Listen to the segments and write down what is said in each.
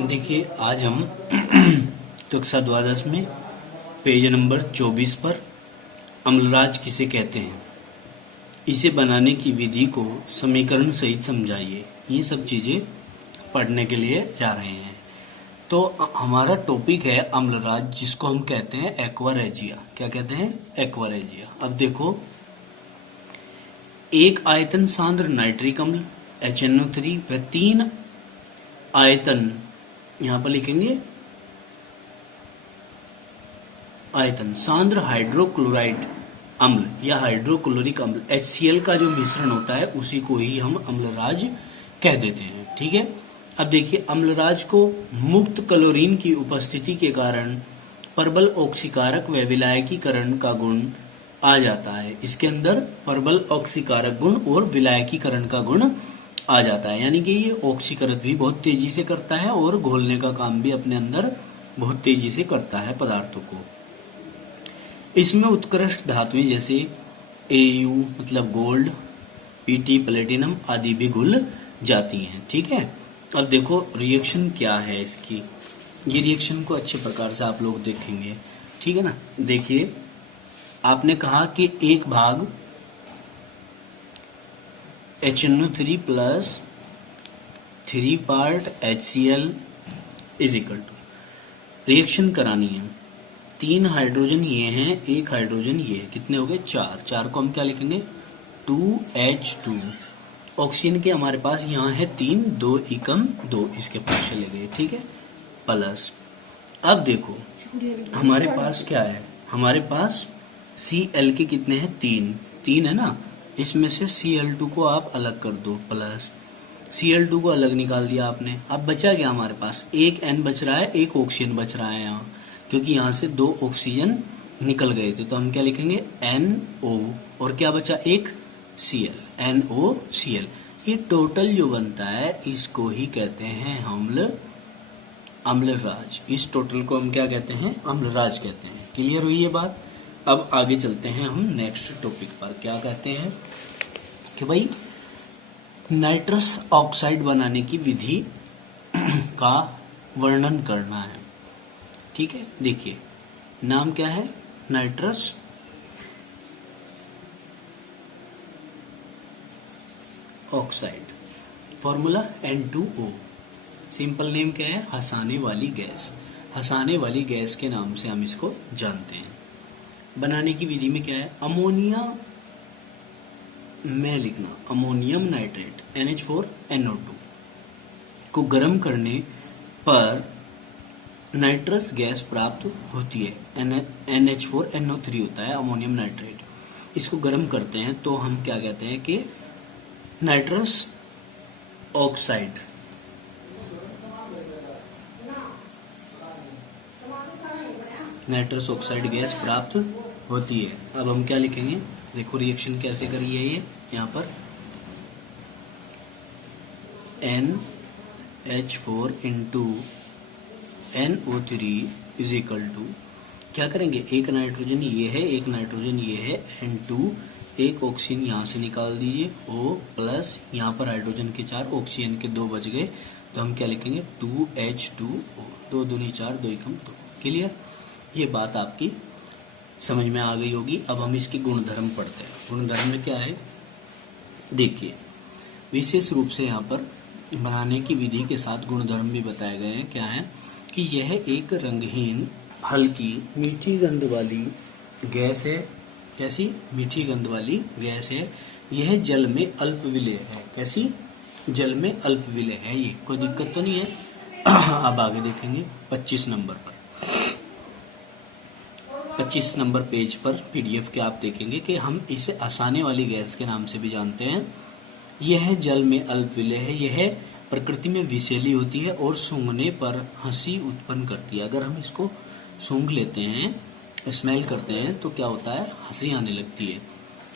देखिए आज हम कक्षा द्वादश में पेज नंबर 24 पर अम्लराज किसे कहते हैं, इसे बनाने की विधि को समीकरण सहित समझाइए। ये सब चीज़ें पढ़ने के लिए जा रहे हैं। तो हमारा टॉपिक है अम्लराज, जिसको हम कहते हैं एक्वा रेजिया। क्या कहते हैं? Aqua regia. अब देखो, एक आयतन सांद्र नाइट्रिक अम्ल HNO3 व 3 आयतन, यहां पर लिखेंगे आयतन सांद्र हाइड्रोक्लोराइड अम्ल या हाइड्रोक्लोरिक अम्ल HCl का जो मिश्रण होता है उसी को ही हम अम्लराज कह देते हैं। ठीक है। अब देखिए, अम्लराज को मुक्त क्लोरीन की उपस्थिति के कारण प्रबल ऑक्सीकारक व विलायकीकरण का गुण आ जाता है। इसके अंदर प्रबल ऑक्सीकारक गुण और विलायकीकरण का गुण आ जाता है, यानी कि ये ऑक्सीकरण भी बहुत तेजी से करता है और घोलने का काम भी अपने अंदर बहुत तेजी से करता है पदार्थों को। इसमें उत्कृष्ट धातुएं जैसे Au मतलब गोल्ड, Pt प्लेटिनम आदि भी घुल जाती हैं। ठीक है। अब देखो रिएक्शन क्या है इसकी। ये रिएक्शन को अच्छे प्रकार से आप लोग देखेंगे। ठीक है ना। देखिए, आपने कहा कि एक भाग HNO3 plus 3 part HCl is equal to, reaction करानी है। 3 हाइड्रोजन ये हैं, 1 हाइड्रोजन ये है, कितने हो गए? 4 को हम क्या लिखेंगे? 2H2। ऑक्सीजन के हमारे पास यहाँ है 3, 2 एकम 2, इसके पास चले गए। ठीक है। प्लस, अब देखो हमारे पास क्या है, हमारे पास Cl के कितने हैं? 3 है ना। इसमें से Cl2 को आप अलग कर दो, प्लस Cl2 को अलग निकाल दिया आपने। अब बचा क्या हमारे पास? एक N बच रहा है, एक ऑक्सीजन बच रहा है यहाँ, क्योंकि यहाँ से 2 ऑक्सीजन निकल गए थे। तो हम क्या लिखेंगे? NO, और क्या बचा? एक Cl, NOCl। ये टोटल जो बनता है इसको ही कहते हैं अम्लराज। इस टोटल को हम क्या कहते हैं? अम्लराज कहते हैं। क्लियर हुई ये बात? अब आगे चलते हैं हम नेक्स्ट टॉपिक पर। क्या कहते हैं कि भाई नाइट्रस ऑक्साइड बनाने की विधि का वर्णन करना है। ठीक है। देखिए, नाम क्या है? Nitrous oxide. Formula N2O। Simple name क्या है? हंसाने वाली गैस। हंसाने वाली गैस के नाम से हम इसको जानते हैं। बनाने की विधि में क्या है? अमोनिया में लिखना, अमोनियम नाइट्रेट NH4NO2 को गर्म करने पर नाइट्रस गैस प्राप्त होती है। NH4NO3 होता है अमोनियम नाइट्रेट। इसको गर्म करते हैं तो हम क्या कहते हैं कि नाइट्रस ऑक्साइड गैस प्राप्त होती है। अब हम क्या लिखेंगे? देखो रिएक्शन कैसे करी है ये। यहाँ पर NH4 into NO3 is equal to, क्या करेंगे? एक नाइट्रोजन ये है, एक नाइट्रोजन ये है, N2, एक ऑक्सीजन यहाँ से निकाल दीजिए, O प्लस यहाँ पर हाइड्रोजन के 4, ऑक्सीजन के 2 बच गए, तो हम क्या लिखेंगे? 2H2O, 2 दूनी 4, 2 एकम 2। क्लियर? ये बात आपकी समझ में आ गई होगी। अब हम इसके गुणधर्म पढ़ते हैं। गुणधर्म में क्या है? देखिए, विशेष रूप से यहाँ पर बनाने की विधि के साथ गुणधर्म भी बताए गए हैं। क्या है कि यह एक रंगहीन, हल्की, मीठी गंध वाली गैस है। कैसी? मीठी गंध वाली गैस है। यह जल में अल्प विलेय है। कैसी? जल में अल्प विलेय है। ये कोई दिक्कत तो नहीं है। अब आगे देखेंगे 25 नंबर पर। 25 नंबर पेज पर PDF के आप देखेंगे कि हम इसे हंसाने वाली गैस के नाम से भी जानते हैं। यह जल में अल्प विलेय है। यह प्रकृति में विषैली होती है और सूंघने पर हंसी उत्पन्न करती है। अगर हम इसको सूंघ लेते हैं, स्मेल करते हैं, तो क्या होता है? हंसी आने लगती है।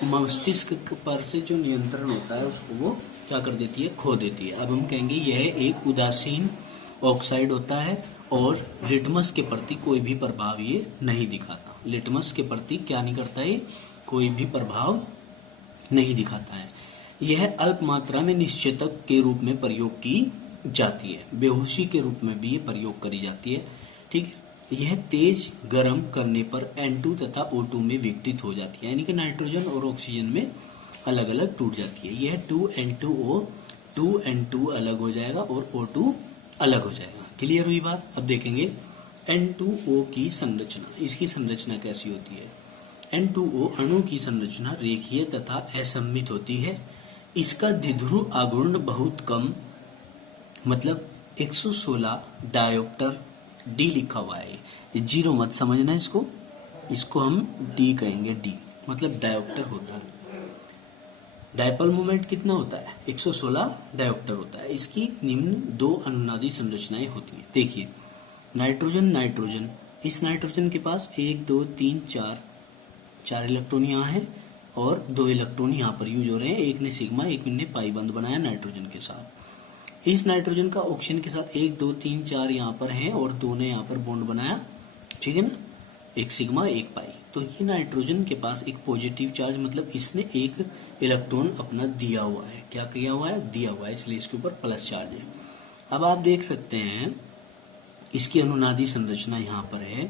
मस्तिष्क पर से जो नियंत्रण होता है उसको वो क्या कर देती है? खो देती है। अब हम कहेंगे यह एक उदासीन ऑक्साइड होता है और लिटमस के प्रति कोई भी प्रभाव ये नहीं दिखाता। लिटमस के प्रति क्या नहीं करता है? कोई भी प्रभाव नहीं दिखाता है। यह अल्प मात्रा में निश्चेतक के रूप में प्रयोग की जाती है, बेहोशी के रूप में भी ये प्रयोग करी जाती है। ठीक है, यह तेज गर्म करने पर N2 तथा O2 में विघटित हो जाती है, यानी कि नाइट्रोजन और ऑक्सीजन में अलग अलग टूट जाती है। यह 2N2O 2N2 अलग हो जाएगा और O2 अलग हो जाएगा। क्लियर हुई बात। अब देखेंगे N2O की संरचना। इसकी संरचना कैसी होती है? N2O अणु की संरचना रेखीय तथा असममित होती है। इसका द्विध्रुव आघूर्ण बहुत कम, मतलब 116 डायोप्टर, डी लिखा हुआ है, ये जीरो मत समझना इसको हम डी कहेंगे, डी मतलब डायोप्टर होता है। डायपोल मोमेंट कितना होता है? 116 डायोप्टर होता है। इसकी निम्न दो अनुनादी संरचनाएं होती है। देखिए, नाइट्रोजन नाइट्रोजन, इस नाइट्रोजन के पास 1 2 3 4 इलेक्ट्रॉन यहाँ है और 2 इलेक्ट्रॉन यहाँ पर यूज हो रहे हैं। एक ने सिग्मा, एक ने पाई बंध बनाया नाइट्रोजन के साथ। इस नाइट्रोजन का ऑक्सीजन के साथ 1 2 3 4 यहाँ पर है और 2 ने यहाँ पर बॉन्ड बनाया, ठीक है ना, एक सिग्मा एक पाई। तो ये नाइट्रोजन के पास एक पॉजिटिव चार्ज, मतलब इसने एक इलेक्ट्रॉन अपना दिया हुआ है। क्या किया हुआ है? दिया हुआ है, इसलिए इसके ऊपर प्लस चार्ज है। अब आप देख सकते हैं इसकी अनुनादी संरचना यहाँ पर है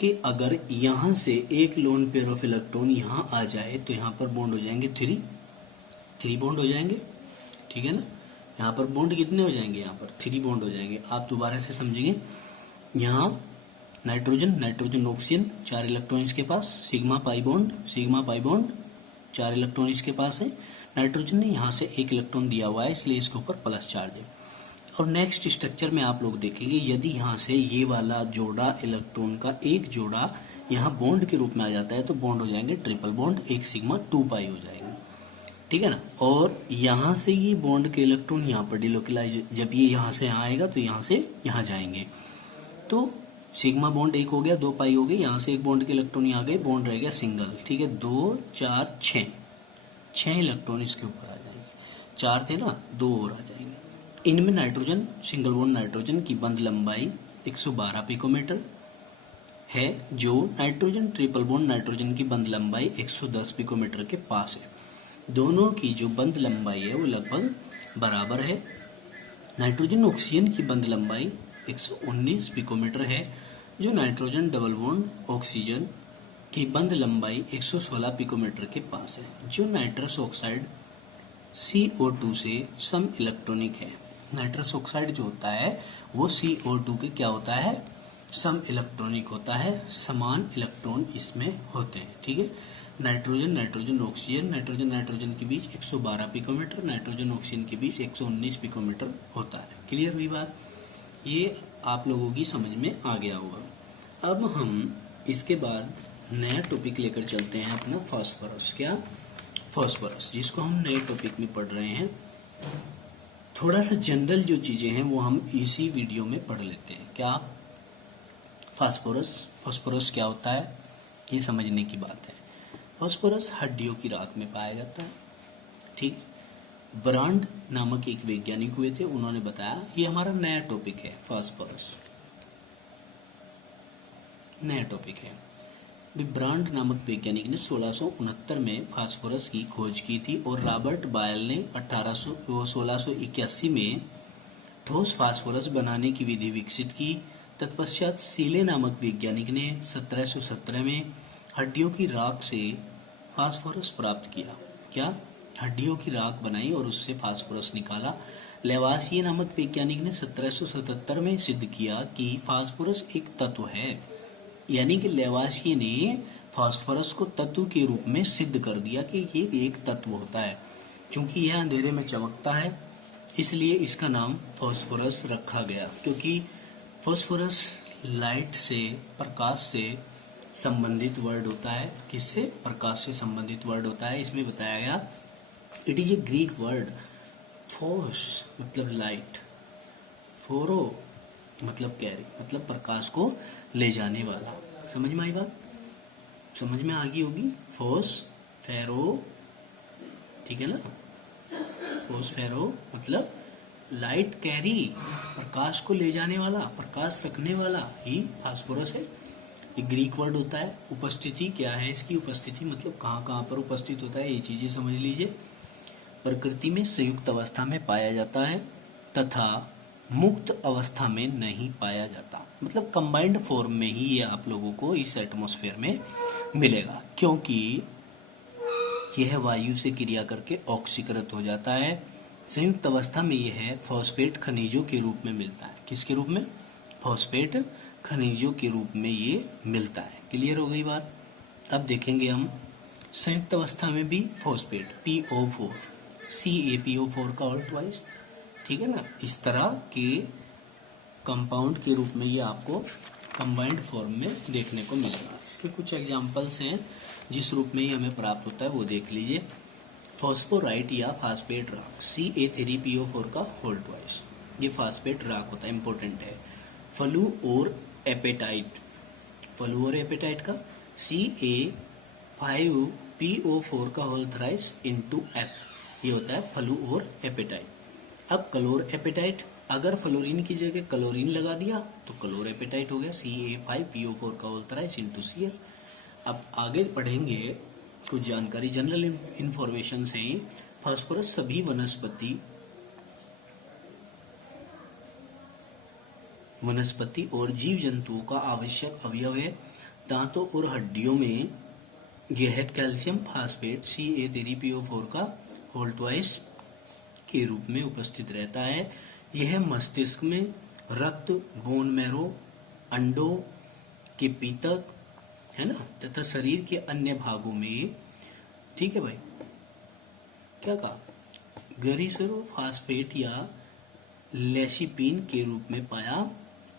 कि अगर यहाँ से एक लोन पेयर ऑफ इलेक्ट्रॉन यहाँ आ जाए तो यहाँ पर बॉन्ड हो जाएंगे 3 बॉन्ड हो जाएंगे, ठीक है ना। यहाँ पर बॉन्ड कितने हो जाएंगे? यहाँ पर 3 बॉन्ड हो जाएंगे। आप दोबारा से समझेंगे, यहाँ नाइट्रोजन नाइट्रोजन ऑक्सीजन 4 इलेक्ट्रॉन इसके पास, सिग्मा पाई बॉन्ड 4 इलेक्ट्रॉन इसके पास है। नाइट्रोजन ने यहाँ से एक इलेक्ट्रॉन दिया हुआ है, इसलिए इसके ऊपर प्लस चार्ज है। और नेक्स्ट स्ट्रक्चर में आप लोग देखेंगे, यदि यहाँ से ये वाला जोड़ा इलेक्ट्रॉन का एक जोड़ा यहाँ बॉन्ड के रूप में आ जाता है तो बॉन्ड हो जाएंगे ट्रिपल बॉन्ड, एक सिग्मा 2 पाई हो जाएगा, ठीक है ना। और यहाँ से ये बॉन्ड के इलेक्ट्रॉन यहाँ पर डिलोकलाइज, जब ये यहाँ से यहाँ आएगा तो यहाँ से यहाँ जाएंगे, तो सिग्मा बॉन्ड एक हो गया, 2 पाई हो गई, यहाँ से एक बॉन्ड के इलेक्ट्रॉन यहाँ गए, बॉन्ड रह गया सिंगल, ठीक है। 2 4 6 इलेक्ट्रॉन इसके ऊपर आ जाएंगे, 4 थे ना, 2 और आ जाएंगे। इनमें नाइट्रोजन सिंगल बॉन्ड नाइट्रोजन की बंध लंबाई 112 पिकोमीटर है, जो नाइट्रोजन ट्रिपल बॉन्ड नाइट्रोजन की बंध लंबाई 110 पिकोमीटर के पास है। दोनों की जो बंध लंबाई है वो लगभग बराबर है। नाइट्रोजन ऑक्सीजन की बंध लंबाई 119 पिकोमीटर है, जो नाइट्रोजन डबल बॉन्ड ऑक्सीजन की बंध लंबाई 116 पिकोमीटर के पास है। जो नाइट्रस ऑक्साइड CO2 से सम इलेक्ट्रॉनिक है। नाइट्रस ऑक्साइड जो होता है वो CO2 के क्या होता है? सम इलेक्ट्रॉनिक होता है, समान इलेक्ट्रॉन इसमें होते हैं, ठीक है। Nitrogen nitrogen oxygen, nitrogen nitrogen के बीच 112 पिकोमीटर, नाइट्रोजन ऑक्सीजन के बीच 119 पिकोमीटर होता है। क्लियर हुई बात? ये आप लोगों की समझ में आ गया होगा। अब हम इसके बाद नया टॉपिक लेकर चलते हैं अपना फास्फोरस। क्या? फास्फोरस, जिसको हम नए टॉपिक में पढ़ रहे हैं। थोड़ा सा जनरल जो चीज़ें हैं वो हम इसी वीडियो में पढ़ लेते हैं। क्या? फास्फोरस क्या होता है, ये समझने की बात है। फास्फोरस हड्डियों की राख में पाया जाता है, ठीक। ब्रांड नामक एक वैज्ञानिक हुए थे, उन्होंने बताया, ये हमारा नया टॉपिक है, फास्फोरस नया टॉपिक है। ब्रांड नामक वैज्ञानिक ने 1669 में फास्फोरस की खोज की थी और रॉबर्ट बायल ने 1681 में ठोस फास्फोरस बनाने की विधि विकसित की। तत्पश्चात सीले नामक वैज्ञानिक ने 1717 में हड्डियों की राख से फास्फोरस प्राप्त किया। क्या? हड्डियों की राख बनाई और उससे फास्फोरस निकाला। लेवासिए नामक वैज्ञानिक ने 1777 में सिद्ध किया कि फास्फोरस एक तत्व है, यानी कि लेवासिए ने फास्फोरस को तत्व के रूप में सिद्ध कर दिया कि ये एक तत्व होता है। क्योंकि यह अंधेरे में चमकता है, इसलिए इसका नाम फास्फोरस रखा गया, क्योंकि फास्फोरस लाइट से, प्रकाश से संबंधित वर्ड होता है। किससे? प्रकाश से संबंधित वर्ड होता है। इसमें बताया गया, it is a Greek word, force मतलब लाइट, फोरो मतलब कैरी, मतलब प्रकाश को ले जाने वाला। समझ में आई बात? समझ में आ गई होगी। फोस्फेरो, ठीक है ना। फोस्फेरो मतलब लाइट कैरी, प्रकाश को ले जाने वाला, प्रकाश रखने वाला ही फास्फोरस है। ये ग्रीक वर्ड होता है। उपस्थिति क्या है इसकी? उपस्थिति मतलब कहाँ कहाँ पर उपस्थित होता है, ये चीजें समझ लीजिए। प्रकृति में संयुक्त अवस्था में पाया जाता है तथा मुक्त अवस्था में नहीं पाया जाता, मतलब कंबाइंड फॉर्म में ही ये आप लोगों को इस एटमॉस्फेयर में मिलेगा, क्योंकि यह वायु से क्रिया करके ऑक्सीकृत हो जाता है। संयुक्त अवस्था में यह फॉस्फेट खनिजों के रूप में मिलता है। किसके रूप में? फॉस्फेट खनिजों के रूप में ये मिलता है। क्लियर हो गई बात? अब देखेंगे हम संयुक्त अवस्था में भी फॉस्फेट PO4 CaPO4 का ऑल्ट वाइज, ठीक है ना, इस तरह के कंपाउंड के रूप में ये आपको कंबाइंड फॉर्म में देखने को मिलेगा। इसके कुछ एग्जांपल्स हैं जिस रूप में ये हमें प्राप्त होता है, वो देख लीजिए। फॉस्फोराइट या फास्फेट राख CA3PO4 का होल ट्वाइस, ये फास्फेट राख होता है, इंपॉर्टेंट है। फ्लू और एपेटाइट, फ्लू और एपेटाइट का CA5PO4 का होल थ्राइस इंटू F, ये होता है फ्लू और एपेटाइट। अब क्लोर एपेटाइट, अगर फ्लोरीन की जगह क्लोरीन लगा दिया तो क्लोर एपेटाइट हो गया, CA5PO4 का होल थ्राइस इंटू Cl। अब आगे पढ़ेंगे कुछ जानकारी, जनरल इंफॉर्मेशन से ही। फास्फोरस सभी वनस्पति और जीव जंतुओं का आवश्यक अवयव है। दांतों और हड्डियों में यह कैल्शियम फास्फेट CA3PO4 का होल ट्वाइस के रूप में उपस्थित रहता है। यह मस्तिष्क में रक्त, बोन मैरो, अंडों के पीतक, है ना, तथा शरीर के अन्य भागों में, ठीक है भाई, क्या कहा, ग्लिसरोफॉस्फेट या लेसिपिन के रूप में पाया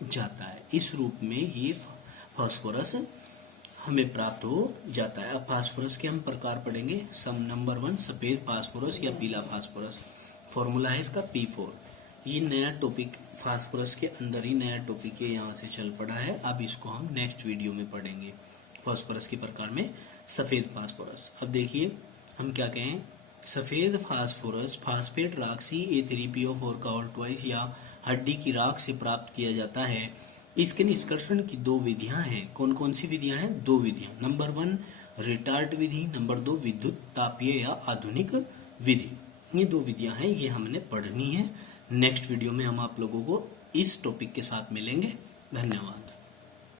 जाता है। इस रूप में ये फास्फोरस हमें प्राप्त हो जाता है। अब फास्फोरस के हम प्रकार पढ़ेंगे। सम नंबर 1 सफेद फास्फोरस या पीला फास्फोरस, फॉर्मूला है इसका P4। ये नया टॉपिक फास्फोरस के अंदर ही नया टॉपिक है, यहाँ से चल पड़ा है। अब इसको हम नेक्स्ट वीडियो में पढ़ेंगे। फास्फोरस के प्रकार में सफेद फास्फोरस। अब देखिए हम क्या कहें, सफेद फास्फोरस फास्फेट राख CA3PO4 का होल ट्वाइस या हड्डी की राख से प्राप्त किया जाता है। इसके निष्कर्षण की 2 विधियां हैं। कौन कौन सी विधियां हैं? 2 विधियां। नंबर 1 रिटार्ड विधि, नंबर 2 विद्युत तापीय या आधुनिक विधि। ये 2 विधियां हैं, ये हमने पढ़नी है। नेक्स्ट वीडियो में हम आप लोगों को इस टॉपिक के साथ मिलेंगे। धन्यवाद।